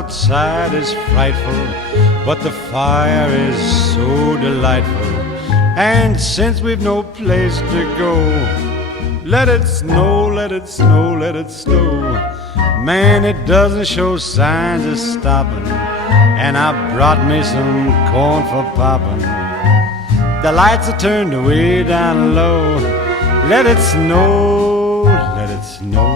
outside is frightful, but the fire is so delightful. And since we've no place to go, let it snow, let it snow, let it snow. Man, it doesn't show signs of stopping, and I brought me some corn for popping. The lights are turned way down low. Let it snow, let it snow.